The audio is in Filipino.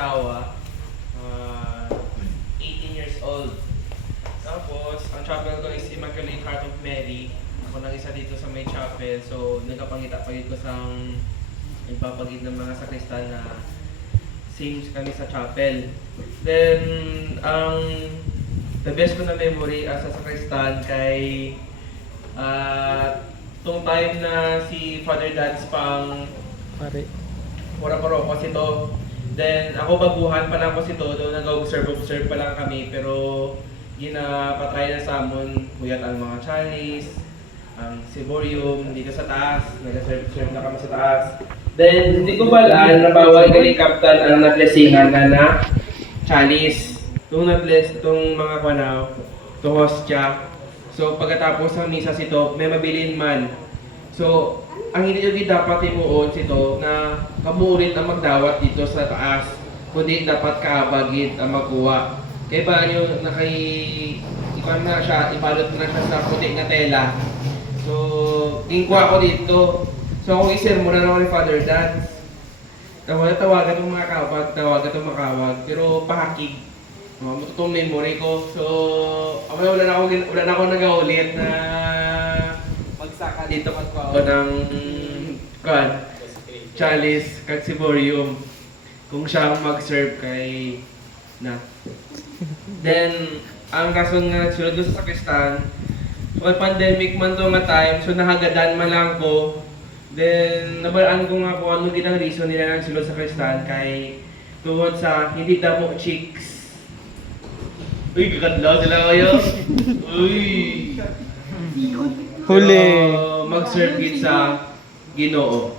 asawa. 18 years old. Tapos, ang chapel ko is Immaculate Heart of Mary. Ako lang isa dito sa may chapel. So, nagkapangita-pagit ko sa nagpapagid ng mga sakristan na same kami sa chapel. Then, the best ko na memory as a sakristan kay tong time na si Father Dance pang wala parokos ito. Then ako baguhan pa lang ko si Todo, nag-observe pa lang kami, pero ginapatry na sa amon huyat ang mga chalice, ang siborium dito sa taas, nag-serve na kami sa taas. Then hindi ko balaan na bawal kay Captain ang naglesingan na chalice. Itong mga kwanaw, itong hostya. So pagkatapos ng misa sito, may mabilin man. So, ang hindi nyo dapat imuon sito na kamuulit ang magdawat dito sa taas. Kundi dapat kaabagid ang magkuha. Kaya ba nyo ipan na siya, ibalot na siya sa puti nga tela. So, tingkuha ko dito. So, kung isermon na naman ni Father Dance, tawagan itong mga kawag, tawagan itong makawag, pero pahakig. Matutong memory ko. So, wala na ako nag-aulit na magsaka dito ko ng chalice, kag siborium. Kung siya ang mag-serve kay na. Then, ang kaso nga nagsunod sa sakristan, well, pandemic man to time, so nahagadan man lang ko. Then, nabalaan ko nga kung ano ginang reason nila nagsunod sa sakristan kay tungkol sa hindi damo chicks. Uy, kakadlaw sila kayo. Uy. Huli. Mag-serve sa Ginoo.